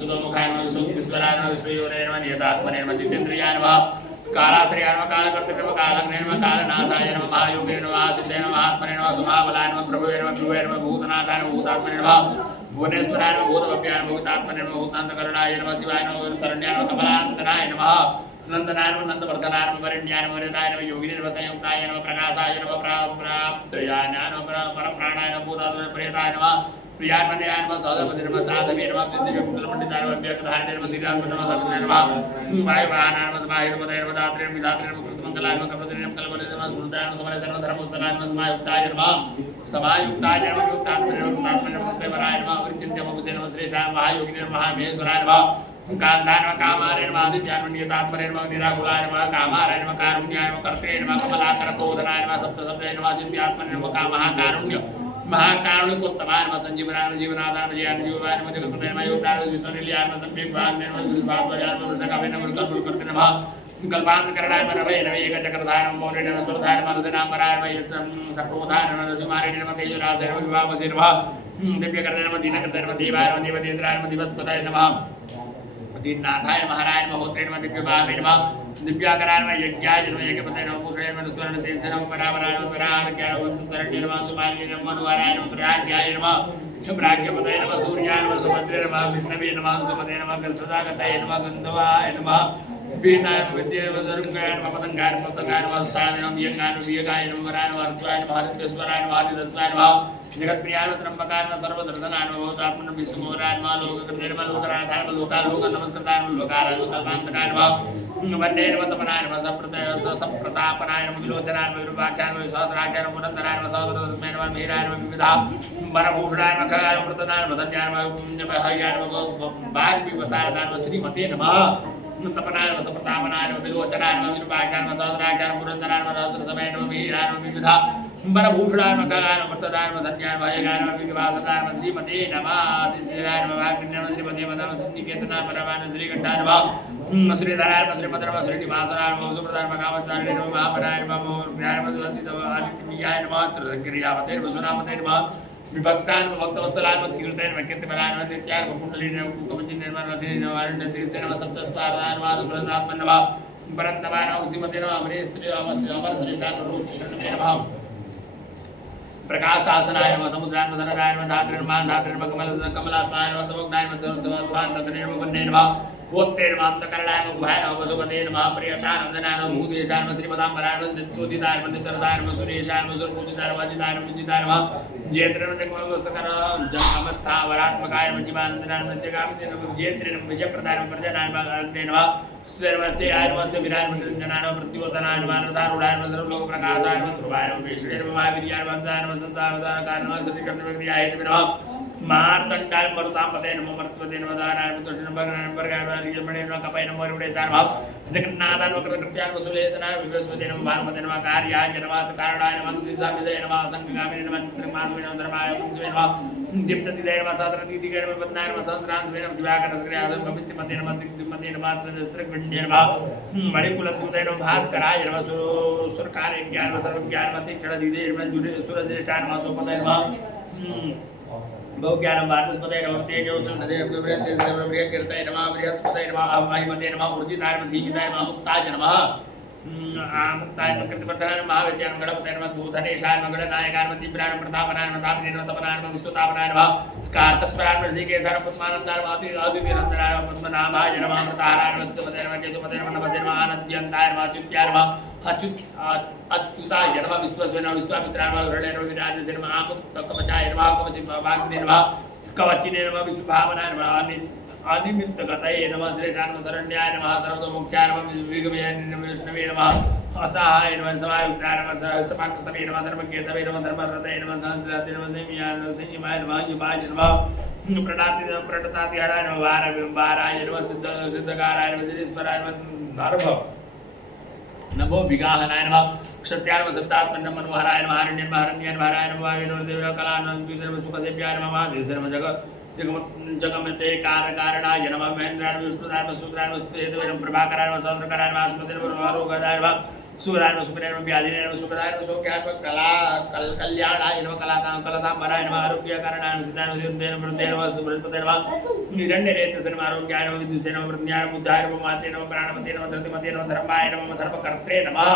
सुतोमुखाय नमः विश्वेश्वराय नमः विश्वयोनये नमः नियतात्मने नमः जितेन्द्रियाय नमः कालाश्रयाय नमः कालकर्तृ नमः कालग्ने नमः कालनाशाय नमः महायोगे नमः सिद्धे नमः आत्मने नमः सुमहाबलाय नमः प्रभुवे नमः ध्रुवे नमः भूतनाथाय नमः भूतात्मने नमः भुवनेश्वराय नमः भूतभव्याय नमः भूतात्मने नमः भूतान्तकरुणाय नमः शिवाय नमः शरण्याय नमः कमलानन्दनाय नमः नंदनाय नमः नंदवर्धनाय नमः वरेण्याय नमः वरदाय नमः योगिने नमः संयुक्ताय नमः प्रकाशाय नमः प्राप्तयाय नमः परप्राणाय नमः भूतात्मने प्रियताय नमः प्रियान्मन्याय नमः सौदपति नमः साधवे नमः विद्युत्कुलमण्डिताय नमः व्यक्तधारिणे नमः धीरात्मने नमः सत्ये नमः वायुवाहनाय नमः समाहितपदे नमः दात्रे नमः विधात्रे नमः कृतमङ्गलाय नमः कल्पते नमः कल्पते नमः सुरताय नमः समरे सर्वधर्मोत्सलाय नमः समायुक्ताय नमः युक्तात्मने नमः युक्तात्मने नमः देवराय नमः विचिन्त्य नमः नमः श्रेष्ठाय नमः महायोगिने नमः महेश्वराय नमः कांताय नमः कामारे नमः आदित्यान्मन्यतात्मने नमः निराकुलाय नमः कामाराय नमः कारुण्याय नमः कर्त्रे नमः कमलाकरतोदनाय नमः सप्तशब्दाय नमः चिन्त्यात्मने नमः कामः कारुण्य महाकारुणिकोत्तमाय नमः संजीवनाय नमः जीवनादाय नमः जीवाय नमः जगत्पतये नमः योगदाय नमः विश्वनिलयाय नमः संविभागने नमः विश्वात्मजाय नमः वृषकावे नमः कल्पकर्ते नमः कल्पान्तकरणाय नमः एकचक्रधाय नमः मौर्य नमः सुरधाय नमः रजनाम्बराय नमः सप्रोधाय नमः रजमारिणे नमः तेजराजय नमः विभावसे नमः दिव्यकर्ते नमः दीनकर्ते नमः देवाय नमः देवतेन्द्राय नमः दिवसपतये नमः दीननाथाय महाराय नमः होत्रे नमः दिव्यभावे नमः दिव्याकराय नमः यज्ञाय नमः यज्ञपतये नमः पूषणे नमः स्वर्ण तेजसे नमः परावराय नमः पराहारज्ञाय नमः सुतरण्ये नमः सुमालिने नमः मनुवाराय नमः प्रयाज्ञाय नमः शुभ्राज्ञपतये नमः सूर्याय नमः सुभद्रे नमः विष्णवे नमः सुपतये नमः गन्धदागतये नमः गन्धवाय नमः वीणाय नमः विद्याय नमः सर्वज्ञाय नमः पतंगाय नमः पतंगाय नमः स्थानाय नमः यज्ञाय नमः वियगाय नमः वराय नमः अर्जुनाय नमः हरितेश्वराय नमः हरिदस्वाय नमः जगत्प्रियाय नमः त्र्यंबकाय नमः सर्वदर्शनाय नमः भूतात्मने विष्णुमोराय नमः लोककृते नमः लोकनाथाय नमः लोकालोक नमस्कृताय नमः लोकाराय नमः कल्पान्तकाय नमः वन्दे नमः तपनाय नमः सप्रतापनाय नमः विलोचनाय नमः विरूपाक्षाय नमः विश्वासराज्याय नमः पुरन्दराय नमः सौदरधर्माय नमः मीराय नमः विविधा वरभूषणाय नमः खगाय नमः प्रतनाय नमः धन्याय नमः हयाय नमः भाग्यविवसारदाय नमः श्रीमते नमः तपनाय नमः सप्रतापनाय नमः विलोचनाय नमः विरूपाक्षाय नमः सौदराज्याय नमः पुरन्दराय नमः सहस्रसमय नमः मीराय नमः विविधा वरभूषणाय नमः खगाय नमः प्रतनाय नमः धन्याय नमः हयाय नमः विविधासदाय नमः श्रीमते नमः शिशिराय नमः भाग्यविन्याय नमः श्रीमते नमः श्रीनिकेतनाय परमाय नमः श्रीकण्ठाय नमः श्रीधराय नमः श्रीमते नमः श्रीनिवासनाय नमः सुप्रदाय नमः कामचारिणे नमः महापराय नमः मोहप्रियाय नमः आदित्यप्रियाय नमः त्रिक्रियावते नमः सुनामते नमः विभक्ताय नमः भक्तवत्सलाय नमः कीर्तय नमः कीर्तिमनाय नमः नित्याय नमः कुण्डलिने नमः कुकमचिन्ने नमः रथिने नमः वारुण्यतीर्थे नमः सप्तस्पादाय नमः सुप्रदात्मने नमः परन्तमाय नमः बुद्धिमते नमः अमरेश्वरी अमर श्रेष्ठाय नमः प्रकाशासनाय नमः समुद्राय नमः धनराय नमः धात्रे नमः कमलात्माय नमः तमोग्नाय नमः ध्वान्तकने नमः वन्ने नमः गोत्रे नमः अन्तकरणाय नमः गुहाय नमः वसुपते नमः प्रियताय नमः धनाय नमः भूतेशाय नमः श्रीमदाम्बराय नमः नित्योदिताय नमः नितरदाय नमः सुरेशाय नमः सुरपूजिताय नमः अजिताय नमः विजिताय नमः जयत्रे नमः जगमस्तकर जगमस्थावरात्मकाय नमः जीवानन्दनाय नमः नित्यगामिने नमः जयत्रे नमः विजयप्रदाय नमः प्रजनाय नमः नमस्ते आय नमस्ते विराय नमः निरञ्जनाय नमः प्रत्युत्तनाय नमः रथारूढाय नमः सर्वलोकप्रकाशाय नमः ध्रुवाय नमः वेषणे नमः महावीर्याय नमः वंदाय नमः संसारदारकाय नमः सतिकर्णविक्रियाय नमः मार्तण्डाय मरुतापते नमः मर्त्वते नमः दानाय नमः तुष्णभगाय नमः वर्गाय यमणे नमः कपाय नमः वरुडेशाय नमः जगन्नाथाय नमः कृतकृत्याय नमः सुलेतनाय विवस्वते नमः भानुमते नमः कार्याय नमः कारणाय नमः दिशामिदे नमः संगामिने नमः त्रिमासवे नमः धर्माय वंशवे नमः दीप्ततिदे नमः सहस्रदीदिके नमः वदनाय नमः सहस्रांशवे नमः दिवाकरसक्रियासं कपिस्तिमते नमः दिग्मते नमः सहस्रगण्ये नमः मणिकुलद्भुते नमः भास्कराय नमः सुरकार्यज्ञाय नमः सर्वज्ञाय नमः तीक्ष्णदिदे नमः सुरज्येष्ठाय नमः सोपदे नमः बहुज्ञानं वाचस्पतये नमः तेजोसु नदे बृहते बृहत्कीर्तये नमः बृहस्पतये नमः महिमते नमः ऊर्जिताय नमः धीमिताय नमः मुक्ताय नमः मुक्ताय नमः कृतिवर्धनाय नमः महाविद्याय नमः गणपतये नमः भूधनेशाय नमः गणनायकाय नमः दिव्याय नमः प्रतापनाय नमः तापिने नमः तपनाय नमः विश्वतापनाय नमः कार्तस्वराय नमः श्रीकेशाय नमः पद्मानन्दाय नमः आदित्यनन्दनाय नमः पद्मनाभाय नमः अमृताहाराय नमः स्तुपतये नमः केतुपतये नमः नमस्ते नमः आनन्द्यन्ताय नमः अच्युत्याय नमः अच्युताय नमः विश्वस्वे नमः विश्वामित्राय नमः गरुडाय नमः विराजसे नमः कवचाय नमः कवचिभाग्ने नमः कवचिने नमः विश्वभावनाय नमः अनिमित्तगतये नमः श्रेष्ठाय नमः शरण्याय नमः सर्वतोमुख्याय नमः विगमयाय नमः विष्णवे नमः असाहाय नमः समायुक्ताय नमः समाकृतवे नमः धर्मकेतवे नमः धर्मरतये नमः सहस्राते नमः संयमाय नमः युवाय नमः प्रणतातिहराय नमः वाराय नमः सिद्धकाराय नमः सिद्धेश्वराय नमः नर्भ नमो विगाहनाय नमः क्षत्याय नमः सप्तात्मने नमः मनोहराय नमः हरण्याय नमः हरण्याय नमः हराय नमः वायुः नमः देवाय कलानां नमः सुखदेव्याय नमः महादेशाय नमः जगमते कारणाय नमः महेन्द्राय नमः विष्णुदाय नमः सूत्राय नमः स्तुतेय नमः प्रभाकराय नमः सहस्रकाराय नमः आस्मते नमः रोगदाय नमः सुखदाय नमः सुखदाय नमः व्याधिनाय नमः सुखदाय नमः सौख्याय नमः कल्याणाय नमः कलातांबराय नमः आरोग्यकारणाय नमः सिद्धाय नमः सिद्धेन वृद्धेन नमः सुबृहस्पते नमः हिरण्यरेतसे नमः आरोग्याय नमः विद्युते नमः प्रज्ञाय नमः बुद्धाय नमः माते नमः प्राणमते नमः धृतिमते नमः धर्माय नमः धर्मकर्त्रे नमः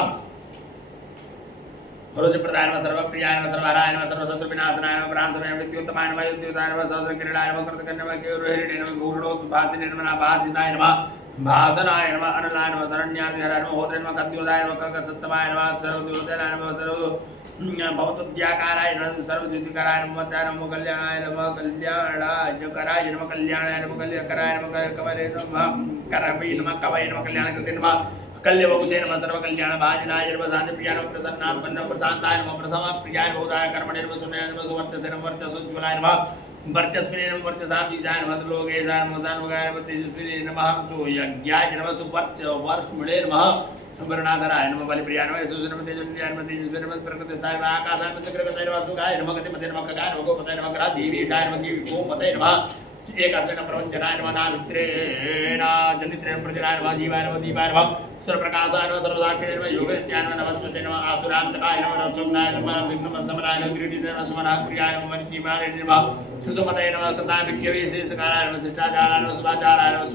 प्रदाय नमः सर्वप्रियाय नमः सर्वहराय नमः सर्वशत्रुविनाशनाय नमः प्राणसमय विद्युत्तमाय नमः विद्युताय नमः सहस्रकिरणाय नमः कृतकर्णमय केवलहरिणे नमः भूषणोद्भासिने नमः नाभासिताय नमः भासनाय नमः अनलाय नमः शरण्याधिहराय नमः होत्रे नमः कद्योदाय नमः ककसत्तमाय नमः सर्वदेवताय नमः सर्व भवतोद्याकाराय नमः सर्वद्युतिकाराय नमः मध्याय नमः कल्याणाय नमः कल्याणाय नमः कल्याणाय नमः कल्याणकाराय नमः कवये नमः करवे नमः कवये नमः कल्याणकृते नमः कल्यवकुशे नमः सर्वकल्याण भाजनाय नमः शान्तिप्रियाय नमः प्रसन्नात्मन्य प्रशान्ताय नमः प्रसमप्रियाय नमः उदाय कर्मणे नमः शून्याय नमः सुवर्चसे नमः वर्चसोज्ज्वलाय नमः वर्चस्विने नमः वर्चसां बीजाय नमः लोकेशाय नमः सानुगाय नमः तेजस्विने नमः सुयज्ञाय नमः सुवर्चवर्ष्मणे नमः वर्णाधराय नमः बलिप्रियाय नमः यशस्विने नमः तेजस्विने नमः तेजस्विने नमः प्रकृतिस्थाय नमः आकाशाय नमः सकलगताय नमः सुगाय नमः गतिमते नमः खगाय नमः गोपताय नमः ग्राधीवीशाय नमः गोमते नमः एकस्मिन् प्रवञ्चनाय नमः नामित्रेण जनित्रेण प्रजनाय नमः जीवाय नमः दीपाय नमः सर्वप्रकाशाय नमः सर्वसाक्षिणे नमः योगनित्याय नमः नमस्ते नमः आसुरान्तकाय नमः रक्षोग्नाय नमः विघ्नमः समनाय नमः क्रीडिताय नमः सुमनाप्रियाय नमः मणिकीमाय नमः सुसुमते नमः कृताय विज्ञविशेषकाराय नमः शिष्टाचाराय नमः सुभाचाराय नमः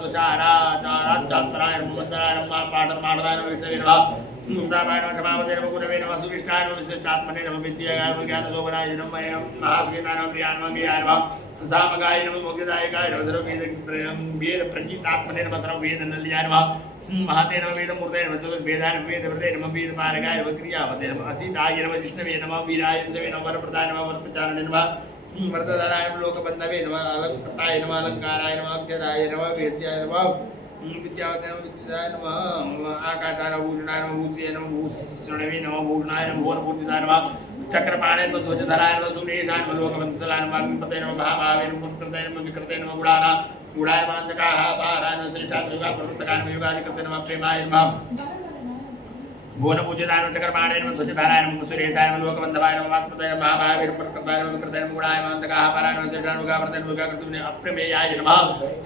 स्वचाराचाराचात्राय नमः वन्दनाय नमः पाठमाठराय नमः विष्णवे नमः मुक्ताय नमः क्षमावते नमः गुरवे नमः सुविष्टाय नमः विशिष्टात्मने नमः विद्याय नमः ज्ञानशोभनाय नमः महास्वेताय नमः प्रियाय नमः ज्ञाय नमः सामगाय नमः मोक्षदायकाय नमः सर्ववेद प्रजितात्मने नमः सर्ववेदनल्याय नमः महते नमः वेदमूर्तये नमः चतुर्वेदाय नमः वेदव्रते नमः वेदपारगाय नमः क्रियावते नमः असीताय नमः विष्णवे नमः वीराय सवे नमः वरप्रदाय नमः वर्तचारणे नमः वरदधाराय नमः लोकबन्धवे नमः अलङ्कृताय नमः अलङ्काराय नमः अक्षराय नमः वेद्याय नमः विद्यावते नमः विद्याय नमः आकाशाय नमः भूषणाय नमः भूतिये नमः भूषणवे नमः भूषणाय नमः भुवनपूजिताय नमः चक्रपाणे नमः ध्वजधराय नमः सुरेशाय नमः लोकवत्सलाय नमः अग्निपतये नमः भावाय नमः पुत्रकृतये नमः विकृतये नमः गुडाय मान्तकाः पाराय नमः श्रेष्ठाद्युगा प्रवृत्तकाय नमः युगाधिकृतये नमः प्रेमाय नमः भुवनपूजिताय नमः चक्रपाणे नमः ध्वजधराय नमः सुरेशाय नमः लोकबन्धवाय नमः वाक्पतये नमः भावाय नमः प्रकृताय नमः विकृतये नमः गुडाय मान्तकाः पाराय नमः श्रेष्ठाद्युगा प्रवृत्तकाय नमः युगाधिकृतये नमः अप्रमेयाय नमः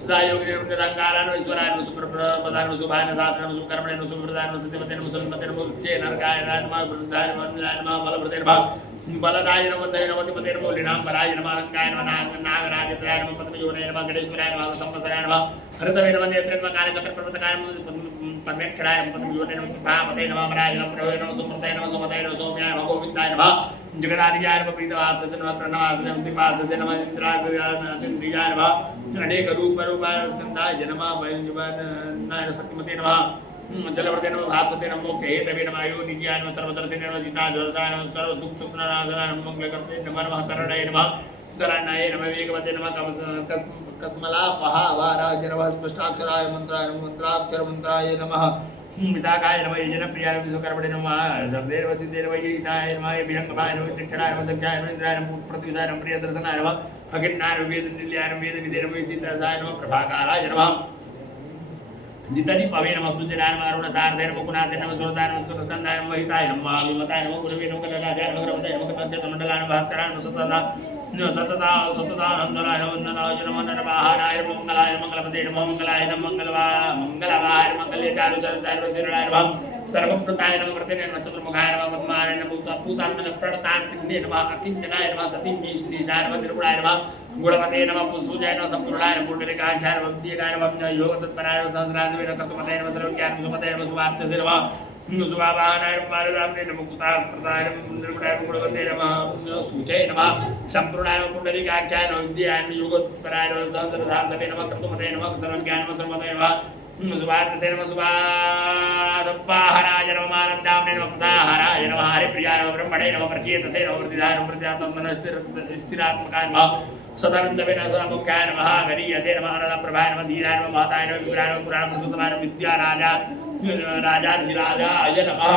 सदायोगिने नमः निरङ्काराय नमः ईश्वराय नमः सुप्रप्रदाय नमः शुभाय नमः शास्त्राय नमः सुकर्मणे नमः सुप्रदाय नमः सत्यवते नमः सुमते नमः उच्चे नरकाय नमः वृद्धाय नमः बलवृते नमः बलदाय नमः वन्दे नमः तिपते नमः लीनाम्बराय नमः अलङ्काय नमः नागराजत्राय नमः पद्मयोने नमः गणेश्वराय नमः संवत्सराय नमः हृतवे नमः नेत्रे नमः कालचक्रप्रवर्तकाय नमः पद्मेक्षराय नमः पद्मयोने नमः कृपापते नमः अमराय नमः प्रभवे नमः सुमते नमः सुमते नमः सौम्याय नमः गोविन्दाय नमः जगदादियाय नमः प्रीतवासते नमः प्रणवासते नमः दिवासते नमः इंद्राय नमः अनेकरूपाय स्कन्दाय नमः वैजुवानाय सत्यमते नमः जलवर्ते नमः भास्वते नमः मोक्षहेतवे नमः योनिज्याय नमः सर्वदर्शिने नमः जिताजोरसाय नमः सर्वदुःखसुखनाशनाय नमः मंगलकर्ते नमः नमः करणाय नमः करणाय नमः वेगवते नमः कस्मलापहावाराय नमः स्पष्टाक्षराय मंत्राय नमः मंत्राक्षरमन्त्राय नमः विशाखाय नमः यजनप्रियाय नमः विश्वकर्मणे नमः जगदेवतीते नमः ईशाय नमः विहंगमाय नमः चिक्षणाय नमः दक्षाय नमः इंद्राय नमः प्रतिविधाय नमः प्रियदर्शनाय नमः अखिन्नाय नमः वेदनिलयाय नमः वेदविदे नमः विदिताय नमः प्रभाकाराय नमः जितनि पवे नमः सुजनाय नमः अरुणसारदाय नमः कुनासे नमः सुरदाय नमः सुरतंदाय नमः हिताय नमः विमताय नमः गुरुवे नमः कलराजाय नमः ग्रहपताय नमः कलंजतमण्डलाय नमः भास्कराय नमः सततानन्दलाय नमः वन्दनाय नमः नरवाहनाय नमः मंगलाय नमः मंगलपते नमः मंगलाय नमः मंगलवाय नमः मंगल्यचारुचरिताय नमः शिरणाय नमः सर्वप्रताय नमः वर्तने नमः चतुर्मुखाय नमः पद्माय नमः पूतात्मने प्रणतान्तिने नमः अकिञ्चनाय नमः सतीशनीशाय नमः निर्गुणाय नमः गुणपते नमः पुंसूजाय नमः संपूर्णाय नमः पुण्डरीकाक्षाय नमः विद्येकाय नमः योगतत्पराय नमः सहस्राधिपे नमः कर्तुमते नमः सर्वज्ञान सुमते नमः सुवाप्तसे नमः सुभावाहनाय नमः बालदाम्ने नमः कुताप्रदाय नमः निर्गुणाय नमः गुणवते नमः सूचये नमः संपूर्णाय नमः पुण्डरीकाक्षाय नमः विद्याय नमः योगतत्पराय नमः सहस्राधिपे नमः कर्तुमते नमः सर्वज्ञान नमः सर्वमते नमः सुभातसे नमः सुभाहराय नमः आनन्दाम्ने नमः प्रदाहराय नमः हरिप्रियाय नमः ब्रह्मणे नमः प्रचेतसे नमः वृद्धिदाय नमः प्रजात्मनः स्थिरात्मकाय नमः सदानन्दवे नमः सदामुख्याय नमः गरीयसे नमः अनलप्रभाय नमः धीराय नमः महताय नमः विपुराय नमः पुराणप्रसूतमाय नमः राजाधिराजाय नमः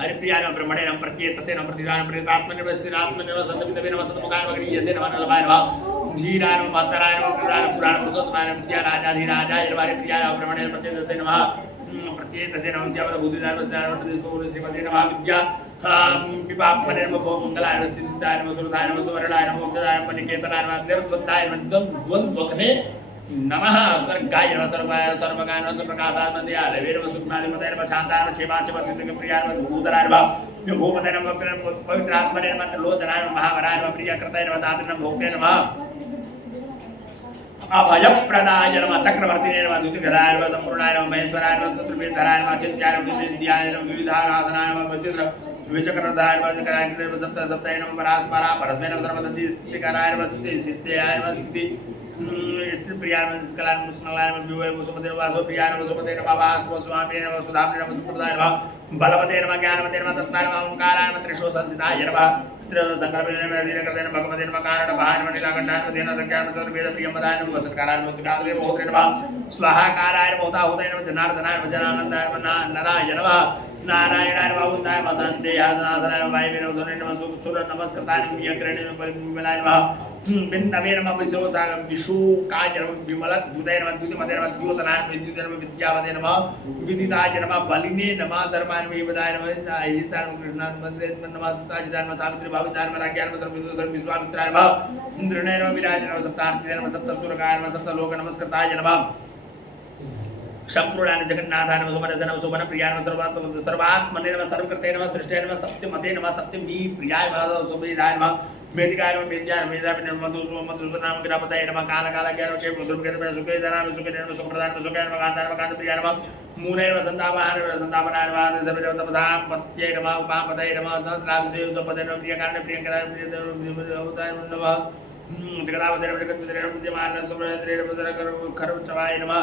हरिप्रियाय नमः ब्रह्मणे नमः प्रचेतसे नमः प्रतिदाय नमः प्रेतात्मने नमः स्थिरात्मने नमः सदानन्दवे नमः सदामुखाय नमः गरीयसे नमः अनलभाय नमः धीराय नमः महताय नमः विपुराय नमः पुराणप्रसूतमाय नमः राजाधिराजाय नमः हरिप्रियाय नमः ब्रह्मणे नमः प्रचेतसे नमः प्रचेतसे नमः विद्यावद्भूतिदाय नमः श्रीमते नमः विद्या विपापने नमः मंगलाय नमः सिद्धाय नमः सुरदाय नमः सुवर्णाय नमः मोक्षदाय नमः निकेतनाय नमः निर्द्वंदाय नमः द्वंद्वघ्ने नमः स्वर्गाय नमः सर्वाय सर्वगाय नमः प्रकाशात् मंदिराय देवी नमः सुखमाय नमः देव शांताय नमः क्षेमाय नमः सिद्धिं प्रियाय नमः भूतराय नमः भूपते नमः पवित्रात्मने नमः लोचनाय नमः महावराय नमः प्रियकृताय नमः दातृ भोक्ते नमः अभयप्रदाय नमः चक्रवर्तिने नमः द्युतिधराय नमः संपूर्णाय नमः महेश्वराय नमः शत्रुभीधराय नमः चित्याय नमः विद्याय नमः विविधानासनाय नमः वज्र विचक्रधाय नमः चक्राय नमः सप्त सप्ताय नमः परात्परा परस्मै नमः सर्वदति स्थितिकाराय नमः सिद्धि सिद्धियाय नमः सिद्धि स्त्री प्रियाय नमः स्कलाय नमः स्मलाय नमः विवय सुमते नमः वासो प्रियाय नमः सुमते नमः वासो स्वामी नमः सुधाम्ने नमः सुप्रदाय नमः बलवते नमः ज्ञानवते नमः तत्पाय नमः ओंकाराय नमः त्रिशो संसिताय नमः संकल्पने नमः अधीन करते नमः भगवते नमः कारण भाय नमः नीलाकंठाय नमः देना ज्ञान नमः वेद प्रियमदाय नमः वसत्काराय नमः उत्काराय नमः मोत्रे नमः स्वाहाकाराय नमः होताहुताय नमः जनार्दनाय नमः जनानंदाय नमः नारायण नमः नारायणाय नमः उन्नाय नमः संदेहासनाय नमः वायुवे नमः धुने नमः सुर नमस्कृताय नमः यज्ञरणे नमः परिमलाय नमः बिंदवे नमः विश्वसागम विशुकाय नमः विमलत बुधे नमः द्युतिमते नमः द्योतनाय नमः विद्युते नमः विद्यावते नमः विदिताय नमः बलिने नमः धर्माय नमः विदाय नमः अहिंसाय नमः कृष्णाय नमः सुताजिताय नमः सावित्री भाविताय नमः राज्ञाय नमः सर्वविदुर विश्वामित्राय नमः इंद्रणे नमः विराज नमः सप्तार्थिते नमः सप्तसुरगाय नमः सप्तलोक नमस्कृताय नमः शंकुराय जगन्नाथाय नमः सुमनसे नमः सुमन प्रियाय नमः सर्वात्मने नमः सर्वकृते नमः सृष्टे नमः सत्यमते नमः सत्यमी प्रियाय नमः सुमेधाय नमः मेदिकाय नमः मेद्याय मेधाय नमः मधुसूदनाम गिरापताय नमः कालकालाय नमः के रुद्रमुखे नमः सुखे धनाय नमः सुखे नमः सुप्रदाय नमः सुखाय नमः कांताय नमः कांत प्रियाय नमः मूने नमः संतापाय नमः संतापनाय नमः सर्वे नमः तपदां पत्यै नमः उपापतये नमः सहस्राभिषेक उपपदे नमः प्रियकार्णे प्रियंकराय प्रियदेवताय नमः जगदावते नमः जगद्विजय नमः विद्यमान नमः सुब्रह्मण्य नमः खरवचवाय नमः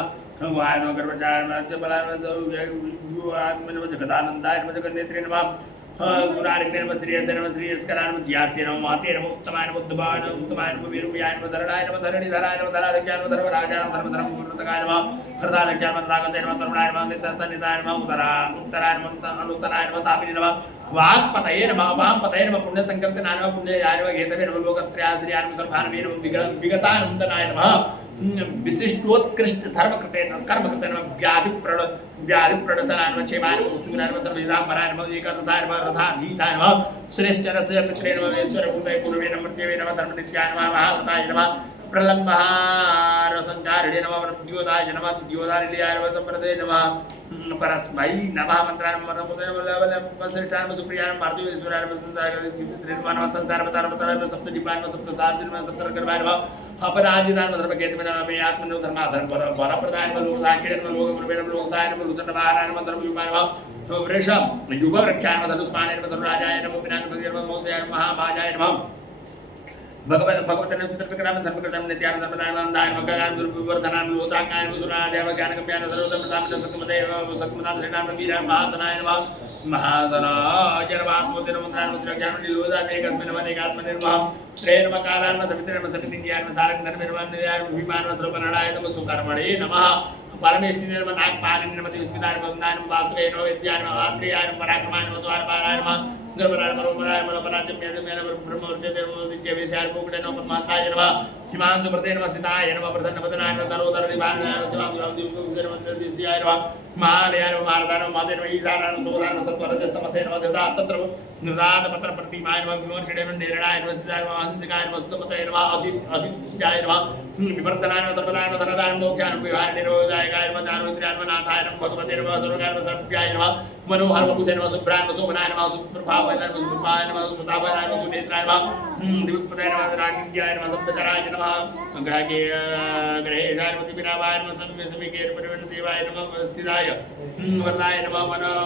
वाय नमः गर्भचाय नमः चपलाय नमः आत्मने नमः जगदानंदाय नमः जगन्नेत्रे नमः सुरारिणे नमः श्रेयसे नमः श्रेयस्कराय नमः ज्यासे नमः महते नमः उत्तमाय नमः उद्धवाय नमः उत्तमाय नमः वीरुयाय नमः धरणाय नमः धरणीधराय नमः धराधक्याय नमः धर्मराजाय नमः धर्मधर्मपूर्णतकाय नमः हरदाधक्याय नमः रागते नमः तरुणाय नमः नितनिताय नमः उत्तराय नमः अनुत्तराय नमः तापिने नमः वाक्पतये नमः वामपतये नमः पुण्यसंकीर्तनाय नमः पुण्ययाय नमः घेतवे नमः लोकत्रयाश्रयाय नमः सर्वान्वे नमः विगतानन्दनाय नमः विशिष्टोत्कृष्ट धर्मकृते कर्मकृते नमः व्याधिप्रणसनाय नमः क्षेमाय नमः उत्सुकाय नमः सर्वविधापराय नमः एकादशाय नमः रथाधीशाय नमः श्रेष्ठरस्य पित्रे नमः वेश्वरभूतये पूर्वे नमः मृत्यवे नमः धर्मनित्याय नमः महासताय नमः प्रलम्बहार संचारिणे नमः मृत्योदाय नमः द्योदानिलयाय नमः संप्रदे नमः परस्मै नमः मंत्राय नमः नमोदे नमः श्रेष्ठाय नमः सुप्रियाय नमः पार्थिवेश्वराय नमः संसारगते नमः सप्तदीपाय नमः सप्तसारथिने नमः सप्तर्गर्भाय नमः अपराजिताय नमः धर्मकेतवे नमः मे आत्मनो धर्माधर्म वरप्रदाय नमः लोकसाक्षिणे नमः लोकगुरुवे नमः लोकसाय नमः लुतण्डवाहनाय नमः धर्मयुगाय नमः वृषभ युगवृक्षाय नमः धनुष्माने नमः धनुराजाय नमः पिनाकपतये नमः मौसयाय नमः महाभाजाय नमः भगवते नमः चित्रकराम धर्मकृताम नित्यान धर्मदाय नंदाय मग्गाय गुरुवर्धनाय लोतांगाय सुराय देव ज्ञानगम्यान सर्वधर्मदाम सत्यमते सत्यमदाम श्रीनाम वीराय महासनाय नमः महासनाय नमः मोते नमः मुद्रा ज्ञान निलोदाय एकस्मिन् नमः एकात्मने नमः श्रेय नमः कालाय नमः समिते नमः समितिज्ञाय नमः सारंग धर्मे नमः निर्याय विमान नमः सर्वनारायण नमः सुकर्मणे नमः परमेश्वरी नमः नागपालिनी नमः दिवस्मिताय नमः वंदाय नमः वासुदेवाय नमः विद्याय नमः आत्रेयाय नमः पराक्रमाय नमः द्वारपालाय नमः गर्भराय नमः रोमराय नमः पराजम्याय नमः ब्रह्मवर्चते नमः दिव्यविषयाय मुकुटे नमः पद्मास्ताय नमः हिमांशुप्रते नमः सीताय नमः प्रसन्नवदनाय नमः तरोदरनिवारणाय नमः शिवादिवादिवाय नमः दिव्यसियाय नमः महालयाय नमः महारदाय नमः महादेव नमः ईशानाय नमः सुबोधाय नमः सत्वरजस्तमसे नमः देवता तत्र निर्दात पत्र प्रतिमाय नमः विमर्षणे नमः निर्णाय नमः सीताय नमः हंसिकाय नमः सुतपतये नमः अदित्याय नमः विवर्धनाय नमः सर्वदाय नमः धनदाय नमः मोक्षाय नमः विहारिणे नमः दायकाय नमः दानवत्र्याय नमः नाथाय नमः भगवते नमः सर्वकाय नमः सर्वज्ञाय नमः मनोहर वपुषे नमः सुभ्राय नमः शोभनाय नमः सुप्रभावाय नमः सुभाय नमः सुतावाय नमः सुनेत्राय नमः दिव्यपदाय नमः रागिन्याय नमः सप्तकराय नमः ग्रहे ग्रहेशाय नमः दिविनावाय नमः सम्यसमिके परिवर्तदेवाय नमः स्थिताय वरदाय नमः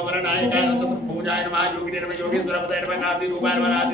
वरनायकाय नमः चतुर्भुजाय नमः योगिने नमः योगेश्वरपदाय नमः नादि रूपाय नमः नादि